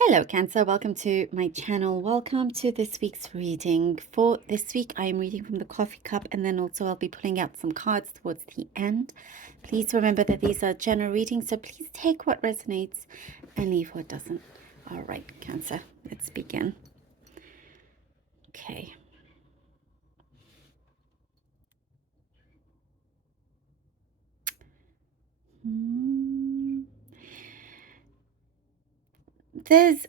Hello, Cancer. Welcome to my channel. Welcome to this week's reading. For this week, I am reading from the coffee cup, and then also I'll be pulling out some cards towards the end. Please remember that these are general readings, so please take what resonates and leave what doesn't. All right, Cancer, let's begin. Okay. There's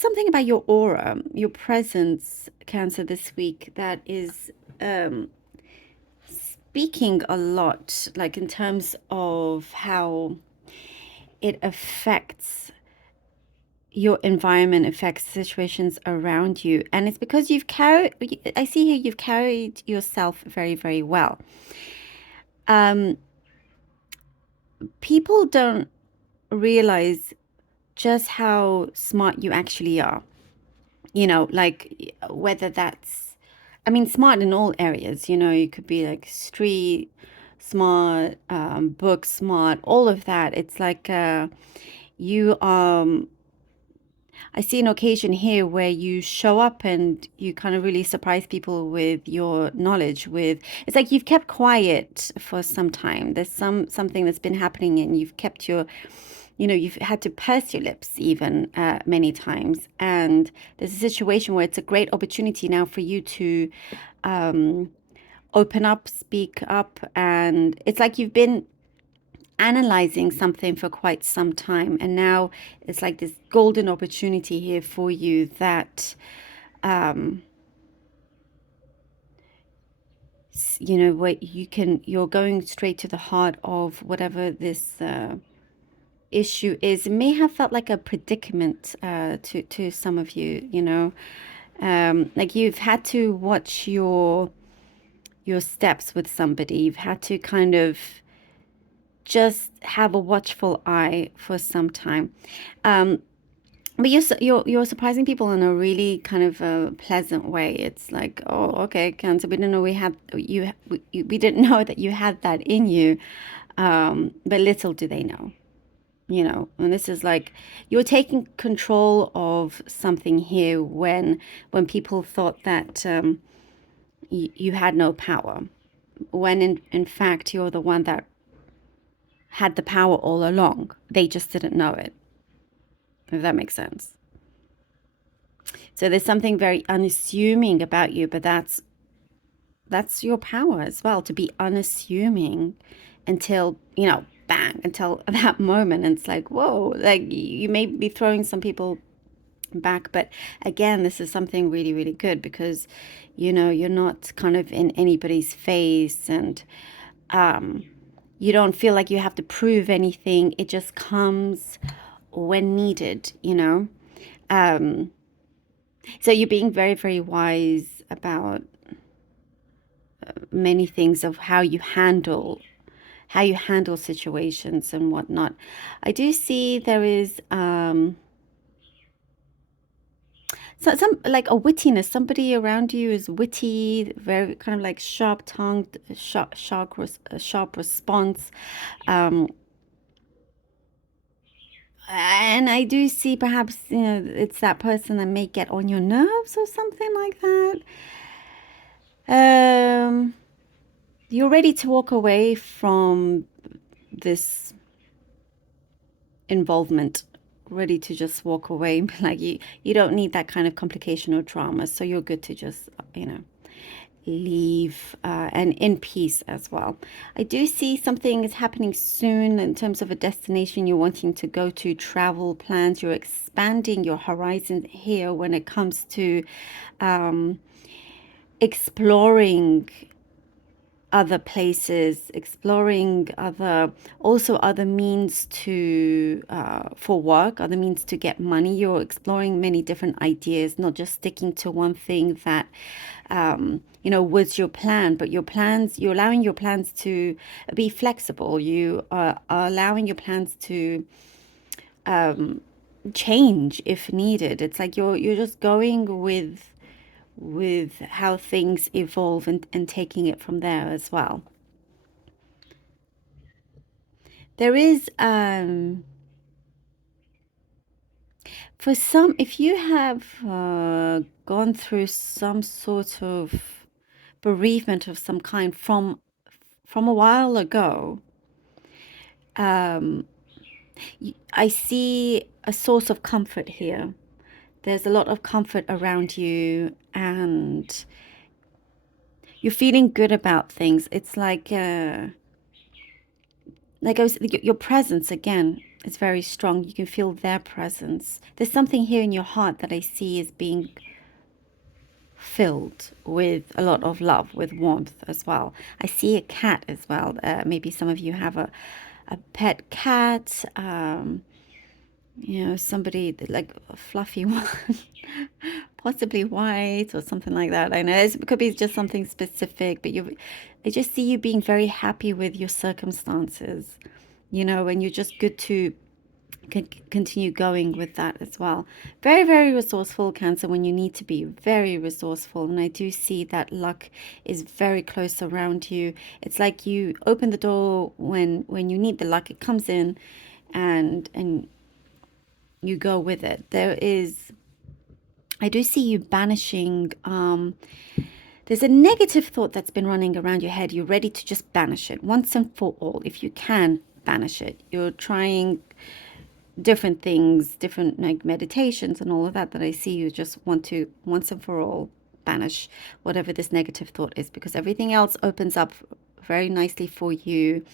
something about your aura, your presence, Cancer, this week that is speaking a lot, like in terms of how it affects your environment, affects situations around you. And it's because I see here you've carried yourself very, very well. People don't realize just how smart you actually are. Like whether that's, I mean, smart in all areas. You could be like street smart, book smart, all of that. It's like you I see an occasion here where you show up and you kind of really surprise people with your knowledge. It's like you've kept quiet for some time. There's something that's been happening, and you've kept you've had to purse your lips even many times. And there's a situation where it's a great opportunity now for you to open up, speak up, and it's like you've been analyzing something for quite some time, and now it's like this golden opportunity here for you that what you're going straight to the heart of whatever this issue is. It may have felt like a predicament to some of you. Like you've had to watch your steps with somebody. You've had to kind of just have a watchful eye for some time. But you're surprising people in a really kind of a pleasant way. It's like, oh, okay, Cancer, we didn't know we didn't know that you had that in you. But little do they know. And this is like you're taking control of something here when people thought that you had no power, when in fact you're the one that had the power all along. They just didn't know it, if that makes sense. So there's something very unassuming about you, but that's your power as well, to be unassuming until, bang, until that moment. And it's like, whoa, like you may be throwing some people back, but again, this is something really, really good because, you're not kind of in anybody's face, and you don't feel like you have to prove anything. It just comes when needed. So you're being very, very wise about many things of how you handle situations and whatnot. I do see there is some like a wittiness. Somebody around you is witty, very kind of like sharp-tongued, sharp response. And I do see perhaps it's that person that may get on your nerves or something like that. You're ready to walk away from this involvement, ready to just walk away. Like you don't need that kind of complication or drama, so you're good to just leave and in peace as well. I do see something is happening soon in terms of a destination you're wanting to go to, travel plans. You're expanding your horizon here when it comes to exploring other places, exploring other means to for work, other means to get money. You're exploring many different ideas, not just sticking to one thing that was your plan, but you're allowing your plans to be flexible. You are allowing your plans to change if needed. It's like you're just going with how things evolve, and taking it from there as well. There is For some, if you have gone through some sort of bereavement of some kind from a while ago, um, I see a source of comfort here. There's a lot of comfort around you, and you're feeling good about things. It's like I was, your presence again is very strong. You can feel their presence. There's something here in your heart that I see as being filled with a lot of love, with warmth as well. I see a cat as well. Maybe some of you have a pet cat. Somebody like a fluffy one, possibly white or something like that. I know it could be just something specific, but I just see you being very happy with your circumstances, and you're just good to continue going with that as well. Very, very resourceful, Cancer, when you need to be very resourceful. And I do see that luck is very close around you. It's like you open the door when you need the luck, it comes in and you go with it. I do see you banishing, there's a negative thought that's been running around your head. You're ready to just banish it once and for all. If you can, banish it. You're trying different things, different like meditations and all of that I see you just want to once and for all banish whatever this negative thought is, because everything else opens up very nicely for you.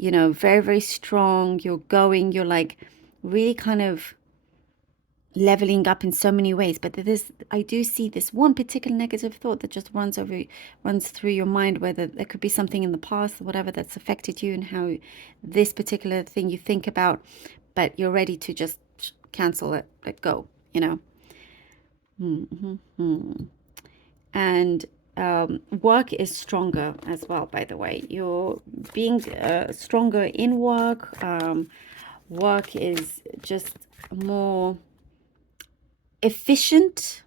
Very, very strong. You're like really kind of leveling up in so many ways, but I do see this one particular negative thought that just runs through your mind, whether there could be something in the past or whatever that's affected you, and how this particular thing you think about, but you're ready to just cancel it, let go, and work is stronger as well, by the way. You're being stronger in work. Work is just more efficient.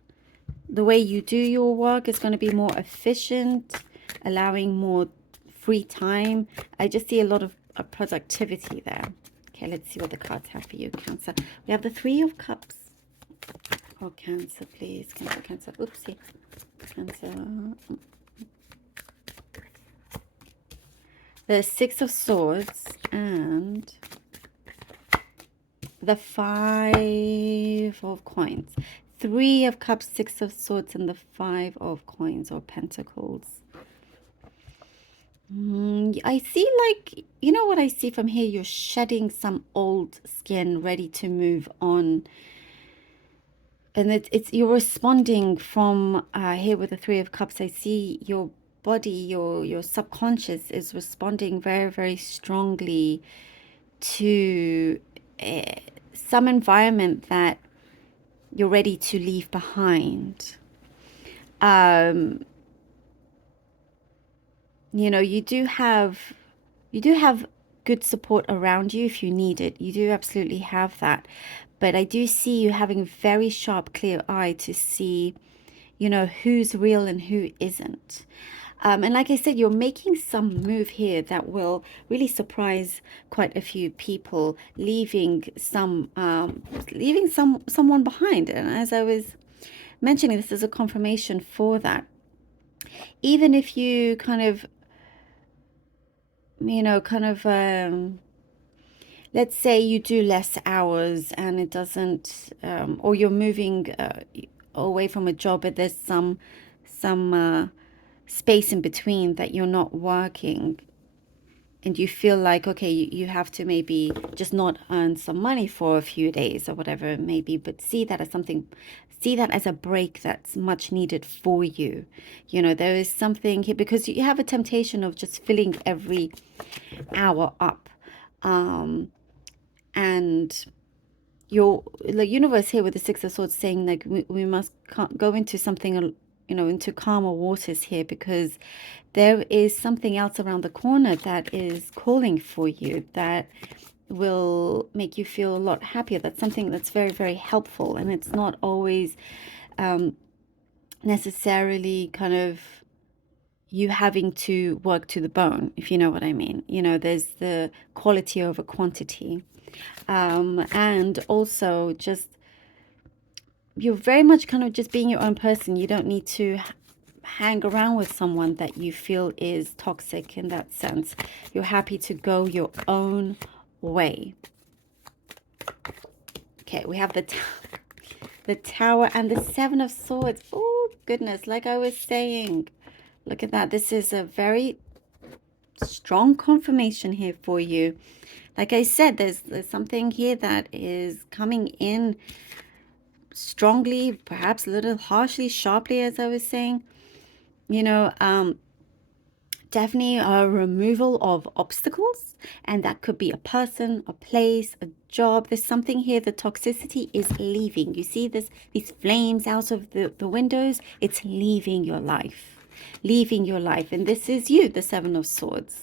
The way you do your work is going to be more efficient, allowing more free time. I just see a lot of productivity there. Okay, let's see what the cards have for you, Cancer. We have the Three of Cups. Oh, Cancer, please. Cancer. Oopsie. Cancer. The Six of Swords and the Five of Coins. Three of Cups, Six of Swords, and the Five of Coins or Pentacles. I see, like, what I see from here, you're shedding some old skin, ready to move on. And you're responding from here with the Three of Cups. I see your body, your subconscious is responding very, very strongly to some environment that you're ready to leave behind. You do have good support around you if you need it. You do absolutely have that. But I do see you having a very sharp, clear eye to see, who's real and who isn't. And like I said, you're making some move here that will really surprise quite a few people, leaving someone behind. And as I was mentioning, this is a confirmation for that. Even if you let's say you do less hours and it doesn't, or you're moving away from a job, but there's some space in between that you're not working, and you feel like, okay, you have to maybe just not earn some money for a few days or whatever it may be, but see that as a break that's much needed for you. There is something here, because you have a temptation of just filling every hour up. And the universe here with the Six of Swords saying, like, we must go into something, into calmer waters here, because there is something else around the corner that is calling for you, that will make you feel a lot happier. That's something that's very, very helpful, and it's not always necessarily kind of you having to work to the bone, if you know what I mean. There's the quality over quantity. And also just you're very much kind of just being your own person. You don't need to hang around with someone that you feel is toxic in that sense. You're happy to go your own way. Okay, we have the Tower and the Seven of Swords. Oh, goodness, like I was saying, look at that. This is a very strong confirmation here for you. Like I said, there's something here that is coming in strongly, perhaps a little harshly, sharply, as I was saying. You know, definitely a removal of obstacles, and that could be a person, a place, a job. There's something here. The toxicity is leaving. You see these flames out of the windows. It's leaving your life, leaving your life. And this is you, the Seven of Swords.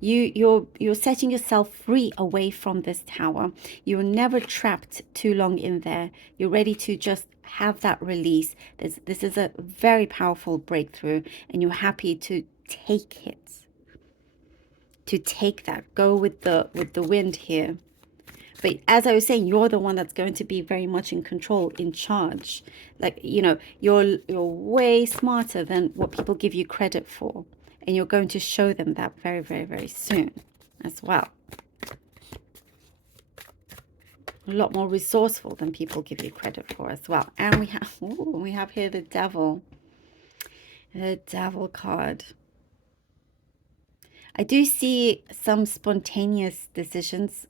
You're setting yourself free away from this tower. You're never trapped too long in there. You're ready to just have that release. This is a very powerful breakthrough, and you're happy to take it, to take that, go with the wind here. But as I was saying, you're the one that's going to be very much in control, in charge. Like, you know, you're way smarter than what people give you credit for, and you're going to show them that very, very, very soon as well. A lot more resourceful than people give you credit for as well. And we have here the Devil card. I do see some spontaneous decisions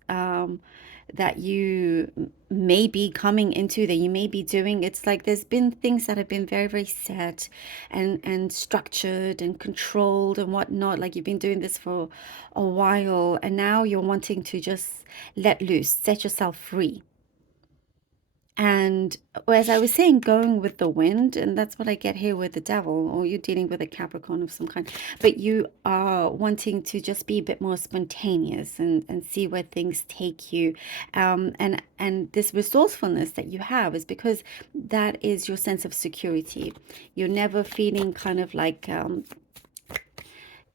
that you may be coming into, that you may be doing. It's like there's been things that have been very, very set and structured and controlled and whatnot. Like you've been doing this for a while, and now you're wanting to just let loose, set yourself free. And as I was saying, going with the wind, and that's what I get here with the Devil, or you're dealing with a Capricorn of some kind, but you are wanting to just be a bit more spontaneous and see where things take you. And this resourcefulness that you have is because that is your sense of security. You're never feeling kind of like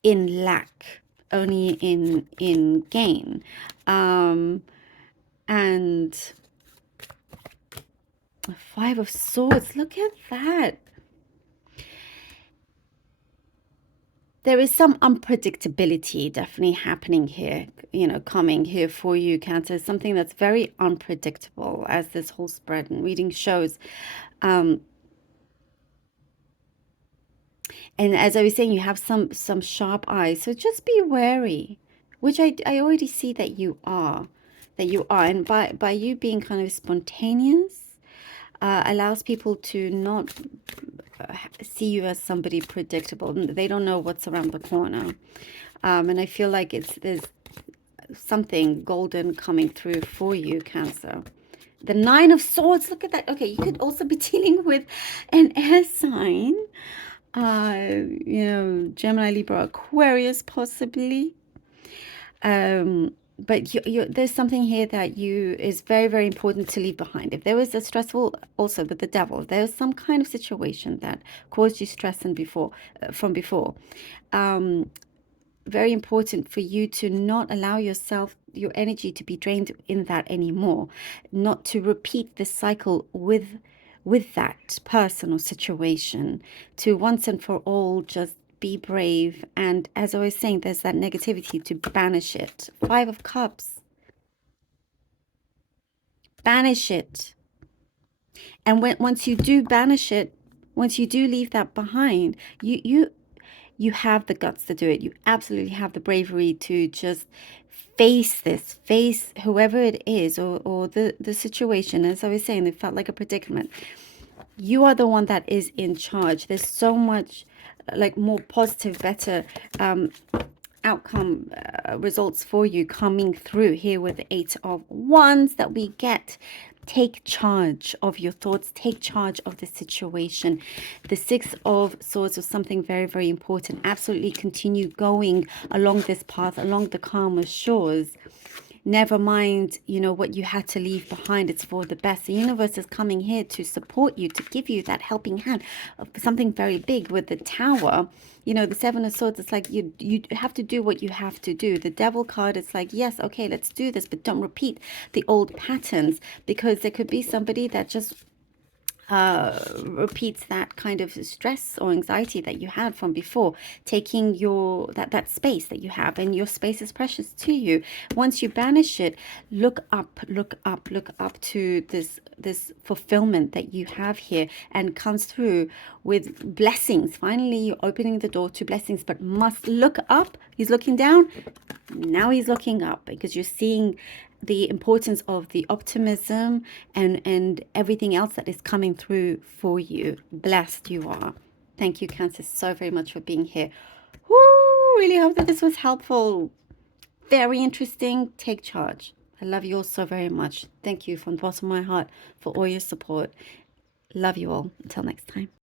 in lack, only in gain. And Five of Swords, look at that. There is some unpredictability definitely happening here, you know, coming here for you, Cancer. Something that's very unpredictable, as this whole spread and reading shows. And as I was saying, you have some sharp eyes, so just be wary, which I already see that you are. And by you being kind of spontaneous, allows people to not see you as somebody predictable. They don't know what's around the corner. And I feel like there's something golden coming through for you, Cancer. The Nine of Swords, look at that. Okay, you could also be dealing with an air sign. You know, Gemini, Libra, Aquarius, possibly. But there's something here that is very, very important to leave behind. If there was a stressful, also with the Devil, if there was some kind of situation that caused you stress from before, very important for you to not allow your energy to be drained in that anymore, not to repeat this cycle with that person or situation, to once and for all just be brave. And as I was saying, there's that negativity, to banish it. Five of Cups. Banish it. And once you do banish it, once you do leave that behind, you have the guts to do it. You absolutely have the bravery to just face whoever it is, or the situation. As I was saying, it felt like a predicament. You are the one that is in charge. There's so much like more positive, better outcome results for you coming through here with the Eight of Wands that we get. Take charge of your thoughts, take charge of the situation. The Six of Swords was something very, very important. Absolutely continue going along this path, along the calmer shores. Never mind, you know, what you had to leave behind. It's for the best. The universe is coming here to support you, to give you that helping hand of something very big. With the Tower, you know, the Seven of Swords, it's like you have to do what you have to do. The Devil card, it's like, yes, okay, let's do this, but don't repeat the old patterns, because there could be somebody that just repeats that kind of stress or anxiety that you had from before, taking your that space that you have, and your space is precious to you. Once you banish it, look up, look up, look up to this fulfillment that you have here, and comes through with blessings. Finally, you're opening the door to blessings, but must look up. He's looking down. Now he's looking up, because you're seeing the importance of the optimism and everything else that is coming through for you. Blessed you are. Thank you, Cancer, so very much for being here. Woo! Really hope that this was helpful. Very interesting. Take charge. I love you all so very much. Thank you from the bottom of my heart for all your support. Love you all. Until next time.